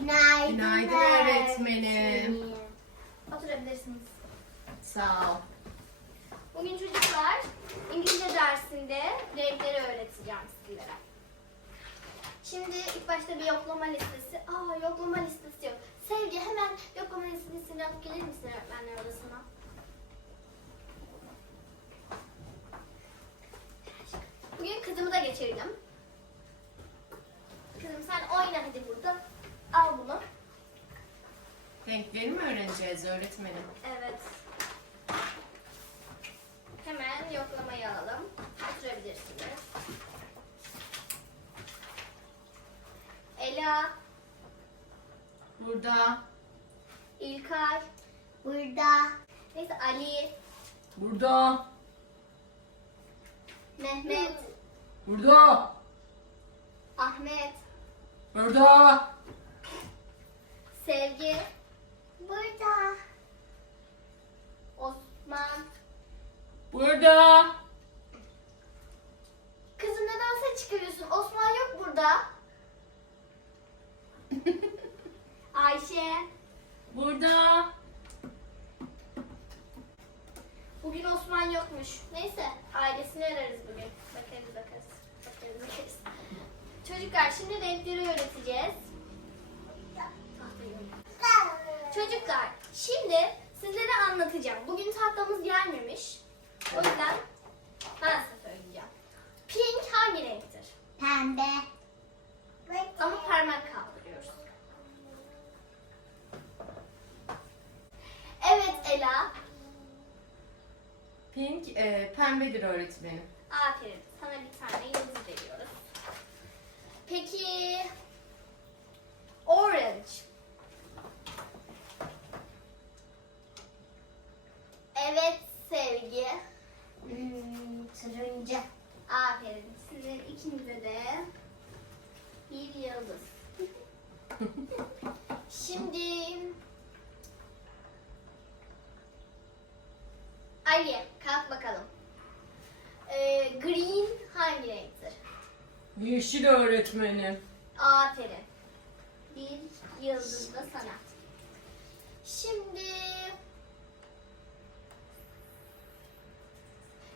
Günaydın, Günaydın öğretmenim. Oturabilirsiniz. Sağ ol. Bugün çocuklar İngilizce dersinde renkleri öğreteceğim sizlere. Şimdi ilk başta bir yoklama listesi. Aa yoklama listesi yok. Sevgi hemen yoklama listesini alıp gelir misin öğretmenler odasına? Bugün kızımı da geçirdim. Renkleri mi öğreneceğiz öğretmenim? Evet. Hemen yoklamayı alalım. Oturabilirsiniz. Ela, Burada. İlkay, Burada. neyse Ali, Burada. Mehmet, Burada. Ahmet, Burada. Sevgi, Burada. Osman. Burada. Kızım neden ses çıkarıyorsun? Osman yok burada. Ayşe. Burada. Bugün Osman yokmuş. Neyse ailesini ararız bugün. Bakarız bakarız. Bakarız bakarız. Çocuklar şimdi renkleri öğreteceğiz. Çocuklar şimdi sizlere anlatacağım. Bugün tahtamız gelmemiş. O yüzden ben size söyleyeceğim. Pink hangi renktir? Pembe. Ama parmak kaldırıyoruz. Evet Ela. Pink e, pembedir öğretmenim. Aferin. Sana bir tane yıldız veriyoruz. Peki orange. Evet sevgi. Hmm, turuncu. Aferin. Sizin ikinize de bir yıldız. Şimdi Ali kalk bakalım. Ee, green hangi renktir? Yeşil öğretmenim. Aferin. Bir yıldız da sana. Şimdi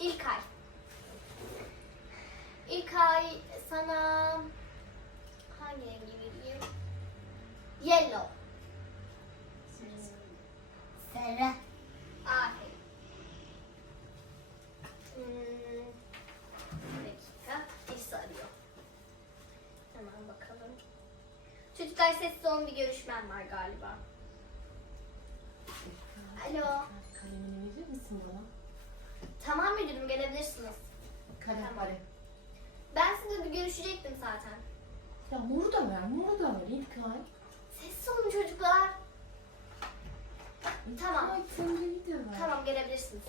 İlkay. İlkay sana hangi rengi vereyim? Yellow. Sarı. Aferin. Hmm, bir dakika. Birisi arıyor. Hemen bakalım. Çocuklar sessiz olun bir görüşmem var galiba. Alo. Kalemini verir misin bana? Tamam müdürüm gelebilirsiniz. Kalem Tamam. kalem. Ben sizinle bir görüşecektim zaten. Ya moru da ver, moru da ver İlkay. Sessiz olun çocuklar. Tamam. De ver. Tamam gelebilirsiniz.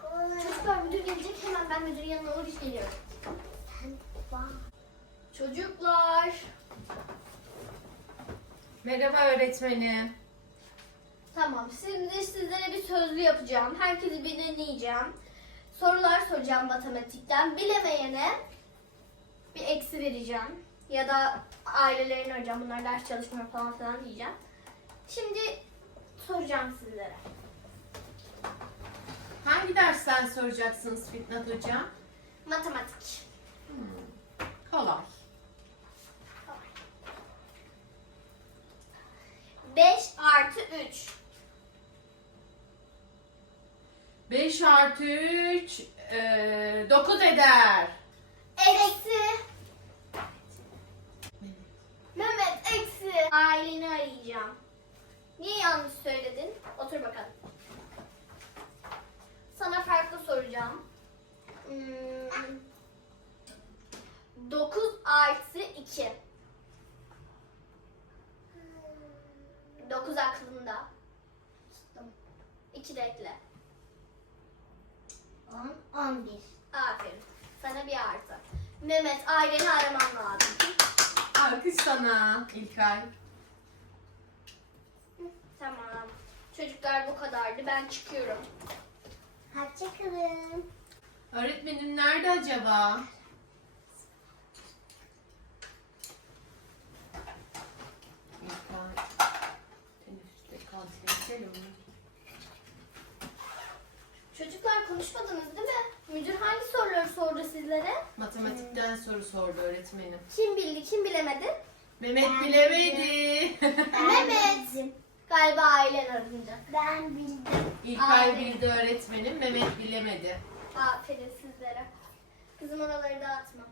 Tamam. Çocuklar müdür gelecek hemen ben müdürün yanına uğrayıp geliyorum. Çocuklar. Merhaba öğretmenim. Tamam şimdi sizlere bir sözlü yapacağım. Herkesi bir dinleyeceğim. Sorular soracağım matematikten. Bilemeyene bir eksi vereceğim. Ya da ailelerini arayacağım. Bunlar ders çalışmıyor falan filan diyeceğim. Şimdi soracağım sizlere. Hangi dersten soracaksınız Fitnat Hocam? Matematik. Kolay. 5 artı 3. 5 artı 3 9 eder. Eksi. Mehmet eksi. Aileni arayacağım. Niye yanlış söyledin? Otur bakalım. Sana farklı soracağım. Hmm, 9 artı 2. 9 aklında. 2 de ekle. 10, 11. Aferin. Sana bir artı. Mehmet aileni araman lazım. Alkış sana İlkay. Tamam. Çocuklar bu kadardı. Ben çıkıyorum. Hoşçakalın. Öğretmenim nerede acaba? Çocuklar konuşmadınız değil mi? Müdür hangi soruları sordu sizlere? Matematikten soru sordu öğretmenim. Kim bildi, kim bilemedi? Mehmet Ben bilemedi. Mehmet. Galiba ailen arayınca. Ben bildim. İlkay Aferin. bildi öğretmenim. Mehmet bilemedi. Aferin sizlere. Kızım oraları dağıtma.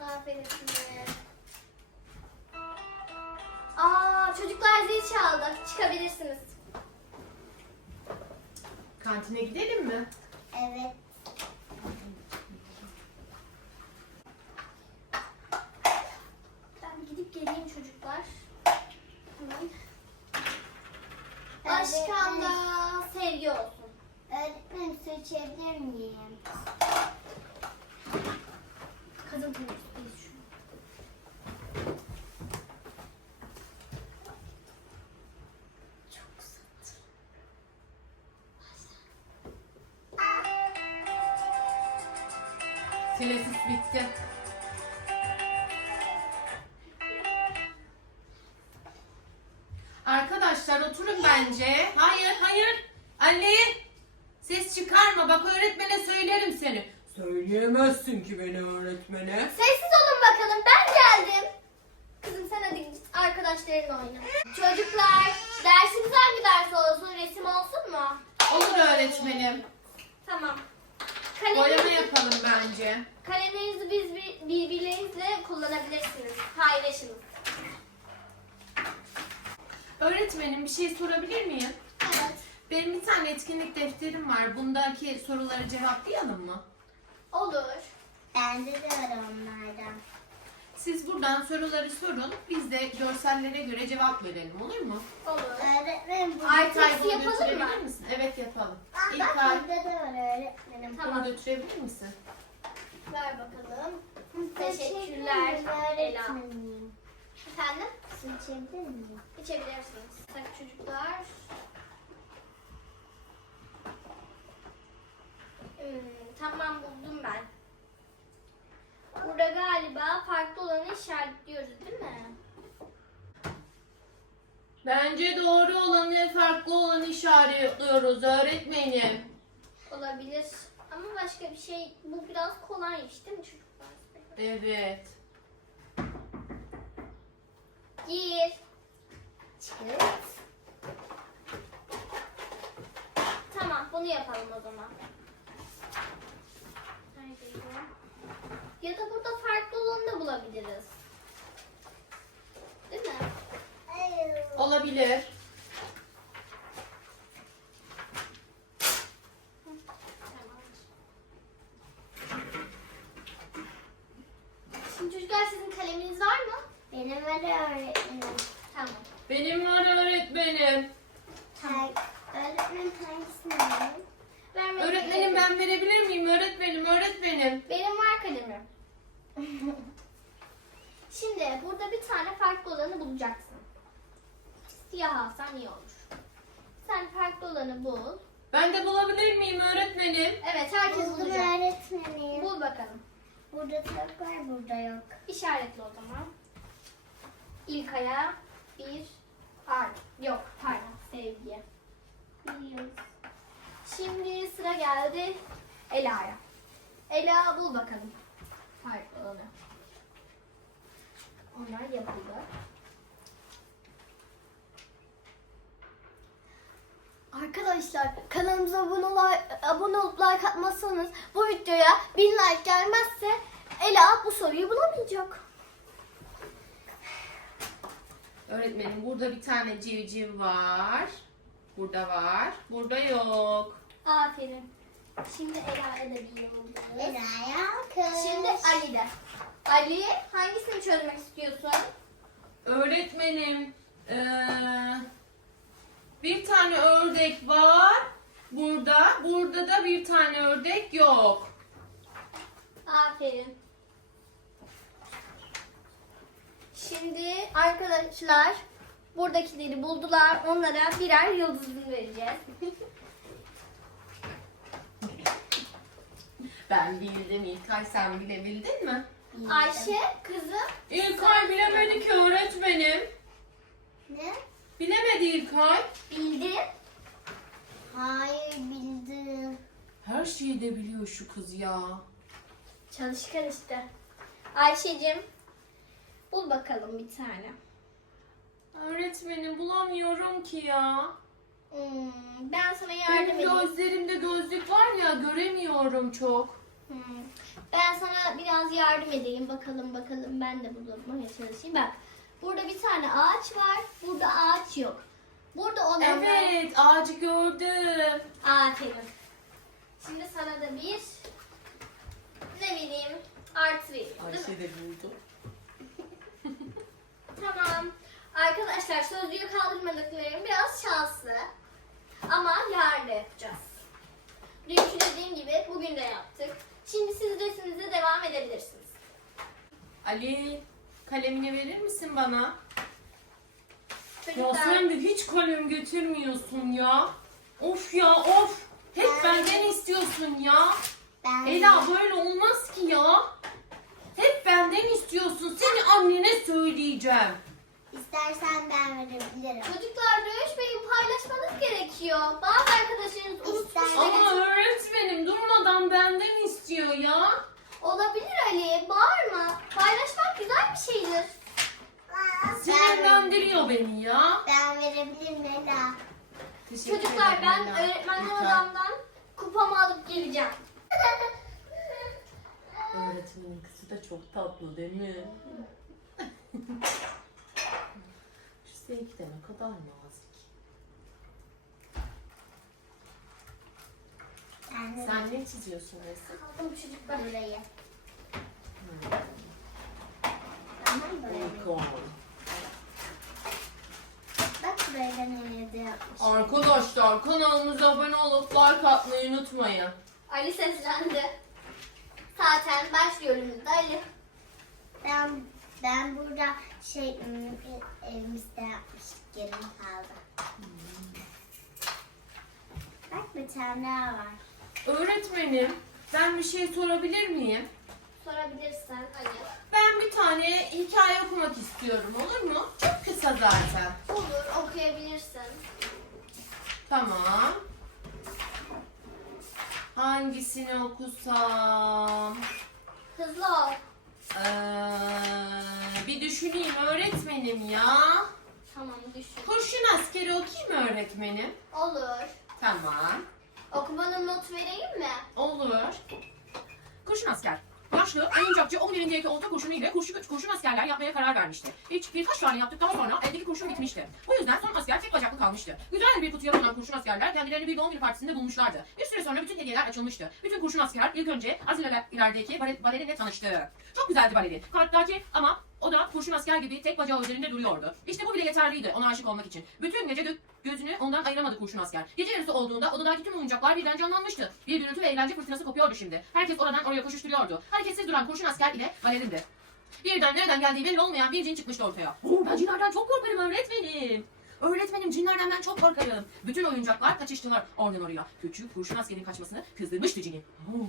Aferin size. Aa çocuklar zil çaldı. Çıkabilirsiniz. Kantine gidelim mi? Evet. Ben gidip geleyim çocuklar. Hemen. Başkan da sevgi olsun. Öğretmenim su içebilir miyim? Kadın temizliği Arkadaşlar oturun bence. Hayır, hayır. Ali, ses çıkarma. Bak öğretmene söylerim seni. Söyleyemezsin ki beni öğretmene. Sessiz olun bakalım ben geldim. Kızım sen hadi git arkadaşlarınla oyna. Çocuklar dersiniz hangi ders olsun? Resim olsun mu? Olur öğretmenim. Tamam. Boyama Kaleminizi, yapalım bence. kalemlerinizi biz bir- birbirlerinizle kullanabilirsiniz. Paylaşın. Öğretmenim bir şey sorabilir miyim? Evet. Benim bir tane etkinlik defterim var. Bundaki soruları cevaplayalım mı? Olur. Bende de var onlardan. Siz buradan soruları sorun. Biz de görsellere göre cevap verelim olur mu? Olur. Öğretmenim bu. Ay, İlkay testi bunu yapalım götürebilir mı? misin? Evet yapalım. Bak İlkay burada da var öğretmenim. Tamam. bunu götürebilir misin? Ver bakalım. Teşekkürler Teşekkürler, Ela. öğretmenim. Efendim? Su içebilir miyim? İçebilirsiniz. Tak çocuklar. Hmm, tamam buldum ben. Burada galiba farklı olanı işaretliyoruz değil mi? Bence doğru olanı farklı olanı işaretliyoruz öğretmenim. Olabilir. Ama başka bir şey, bu biraz kolaymış değil mi çocuklar? Evet. Gir. Çıt. Tamam bunu yapalım o zaman. Ya da burada farklı olanı da bulabiliriz. Değil mi? Olabilir. Şimdi çocuklar sizin kaleminiz var mı? Benim var öğretmenim. Tamam. Benim var öğretmenim. Hay- Öğretmenim hangisini alayım? Vermenize Öğretmenim gerek yok. ben verebilir miyim? Öğretmenim, öğretmenim. Benim var kalemim. Şimdi burada bir tane farklı olanı bulacaksın. Siyah alsan iyi olur. Sen farklı olanı bul. Ben de bulabilir miyim öğretmenim? Evet herkes Buldum bulacak. öğretmenim. Bul bakalım. Burada çok var burada yok. İşaretle o zaman. İlkaya bir ar yok pardon sevgiye. Biliyoruz. Şimdi sıra geldi Ela'ya. Ela bul bakalım. Olanı. Onlar yapıldı. Arkadaşlar kanalımıza abone, ol- abone olup like atmazsanız bu videoya 1000 like gelmezse Ela bu soruyu bulamayacak. Öğretmenim burada bir tane civciv var. Burada var. Burada yok. Aferin. Şimdi Ela'ya da bir yolluyoruz. Ela'ya alkış. Şimdi Ali'de. Ali hangisini çözmek istiyorsun? Öğretmenim eee, bir tane ördek var. Burada. Burada da bir tane ördek yok. Aferin. Şimdi arkadaşlar buradakileri buldular. Onlara birer yıldız vereceğiz. Ben bildim İlkay sen bilebildin mi? Ayşe kızım İlkay bilemedi ki öğretmenim. Ne? Bilemedi İlkay. Bildi. Hayır bildim. Her şeyi de biliyor şu kız ya. Çalışkan işte. Ayşe'cim bul bakalım bir tane. Öğretmenim bulamıyorum ki ya. Hmm, ben sana yardım Benim edeyim. gözlerimde gözlük var ya göremiyorum çok. Hmm, Ben sana biraz yardım edeyim. Bakalım bakalım ben de bulmaya çalışayım. Bak burada bir tane ağaç var. Burada ağaç yok. Burada olanlar... Evet ağacı gördüm. Aferin. Şimdi sana da bir ne vereyim? Artı vereyim. değil mi? Ayşe de buldu. Tamam. Arkadaşlar sözlüğü kaldırmadıklarım biraz şanslı. Ama yarın da yapacağız. Dünkü dediğim gibi bugün de yaptık. Şimdi siz resminize devam edebilirsiniz. Ali kalemini verir misin bana? Ya sen de hiç kalem götürmüyorsun ya. Of ya of. Hep benden istiyorsun ya. Ela böyle olmaz ki ya. Hep benden istiyorsun. Seni annene söyleyeceğim. İstersen ben verebilirim. çocuklar dövüşmeyin paylaşmanız gerekiyor. Bazı arkadaşlarınız unutmuş. İster- Ama öğretmenim durmadan benden istiyor ya. Olabilir Ali. Bağırma. Paylaşmak güzel bir şeydir. Sinirlendiriyor beni ya. Ben verebilirim Ela. Teşekkür Çocuklar ederim ben Ela. öğretmenler Lütfen. odamdan kupamı alıp geleceğim. Öğretmenin da çok tatlı değil mi? Şu seninki de ne kadar nazik. De Sen ne çiziyorsun resim? Aldım çocuklar. burayı. Tamam böyle. Bak buraya da nerede yapmış. Arkadaşlar kanalımıza abone olup like atmayı unutmayın. Ali seslendi. Zaten başlıyoruz da Ali. Ben ben burada şey ım, evimizde yapmıştık yarım kaldı. Bak bir tane daha var. Öğretmenim ben bir şey sorabilir miyim? Sorabilirsen Ali. Ben bir tane hikaye okumak istiyorum olur mu? Çok kısa zaten. Olur okuyabilirsin. Tamam. Hangisini okusam? Hızlı ol. Ee, bir düşüneyim öğretmenim ya. Tamam düşün. Kurşun askeri okuyayım mı öğretmenim? Olur. Tamam. Okumanın not vereyim mi? Olur. Kurşun asker. Yaşlı, oyuncakçı, onun elindeki olta kurşunu ile kurşun, kurşun askerler yapmaya karar vermişti. İlk birkaç tane yaptıktan sonra eldeki kurşun bitmişti. Bu yüzden son asker tek bacaklı kalmıştı. Güzel bir kutuya konan kurşun askerler kendilerini bir doğum günü partisinde bulmuşlardı. Bir süre sonra bütün hediyeler açılmıştı. Bütün kurşun asker ilk önce az iler- ilerideki bale- balerinle tanıştı. Çok güzeldi balerin. Karttaki ama asker gibi tek bacağı üzerinde duruyordu. İşte bu bile yeterliydi ona aşık olmak için. Bütün gece gö- gözünü ondan ayıramadı kurşun asker. Gece yarısı olduğunda odadaki tüm oyuncaklar birden canlanmıştı. Bir gürültü ve eğlence fırtınası kopuyordu şimdi. Herkes oradan oraya koşuşturuyordu. Hareketsiz duran kurşun asker ile balerindi. Birden nereden geldiği belli olmayan bir cin çıkmıştı ortaya. Oo, ben cinlerden çok korkarım öğretmenim. Öğretmenim cinlerden ben çok korkarım. Bütün oyuncaklar kaçıştılar oradan oraya. Küçük kurşun askerin kaçmasını kızdırmıştı cini. Oo.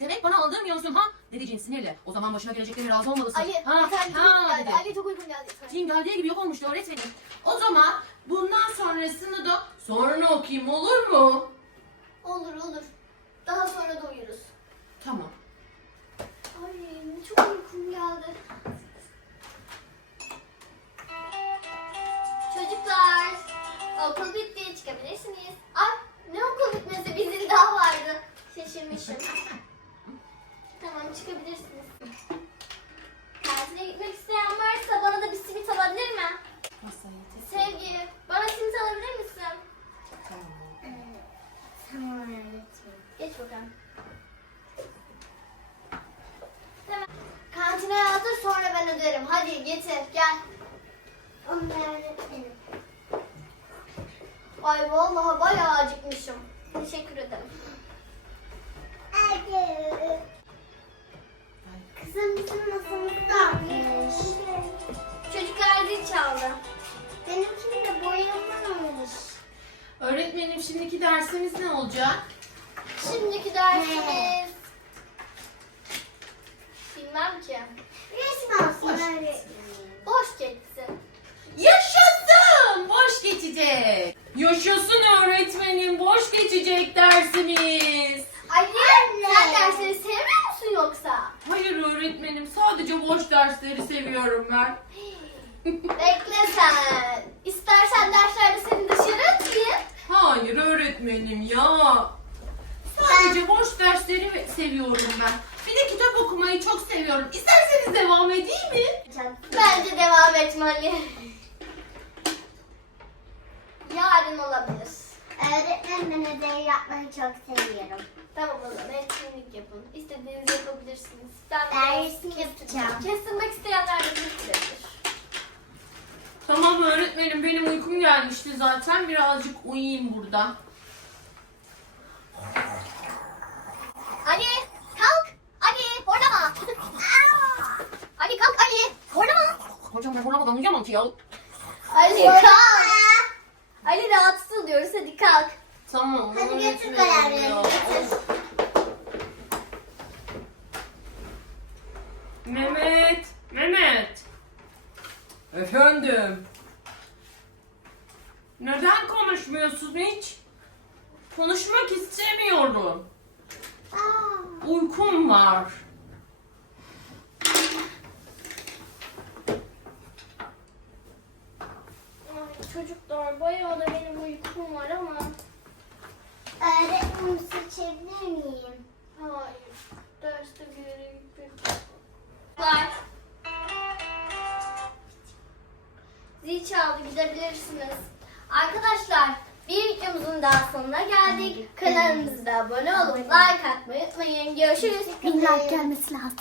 Demek bana aldırmıyorsun ha? Dedi cin sinirle. O zaman başına geleceklere razı olmalısın. Ali, ha, çok ha, geldi. dedi. Ali çok uygun geldi. Cin geldiği gibi yok olmuştu öğretmenim. O zaman bundan sonrasını da sonra okuyayım olur mu? Olur olur. Daha sonra da uyuruz. Tamam. Ay çok uykum geldi. Çocuklar, okul bitti çıkabilirsiniz. Ay ne okul bitmesi bir zil daha vardı. Şaşırmışım. tamam çıkabilirsiniz. Tatile gitmek isteyen varsa bana da bir simit alabilir mi? Masaya Sevgi, bana Öğretmenim şimdiki dersimiz ne olacak? Şimdiki dersimiz... Bilmem ki. Resim olsun öğretmenim. Boş geçsin. Yaşasın! Boş geçecek. Yaşasın öğretmenim boş geçecek dersimiz. Anne. sen dersleri sevmiyor musun yoksa? Hayır öğretmenim sadece boş dersleri seviyorum ben. Bekle sen. İstersen derslerde seni dışarı atayım. Hayır öğretmenim ya. Sadece boş dersleri seviyorum ben. Bir de kitap okumayı çok seviyorum. İsterseniz devam edeyim mi? Bence devam etme Ali. Yarın olabilir. Öğretmen ben ödev yapmayı çok seviyorum. Tamam o zaman etkinlik yapın. İstediğinizi yapabilirsiniz. Ben biraz yapacağım. Kestirmek isteyenler de. Tamam öğretmenim benim uykum gelmişti zaten. Birazcık uyuyayım burada. Ali kalk. Ali horlama. Ali kalk Ali horlama. Hocam ben horlamadan uyuyamam ki ya. Ali kalk. Ali rahatsız oluyoruz hadi kalk. Tamam. Hadi götür götür. Mehmet, Mehmet. Efendim. Neden konuşmuyorsun hiç? Konuşmak istemiyorum. Aa, Uykum var. Ay, çocuklar bayağı da benim uykum var ama. öğretmenim seçebilir miyim? Hayır. Derste bir yere gitmek Var. Zil çaldı gidebilirsiniz. Arkadaşlar bir videomuzun daha sonuna geldik. Kanalımıza abone olup like atmayı unutmayın. Görüşürüz. Bin like gelmesi lazım.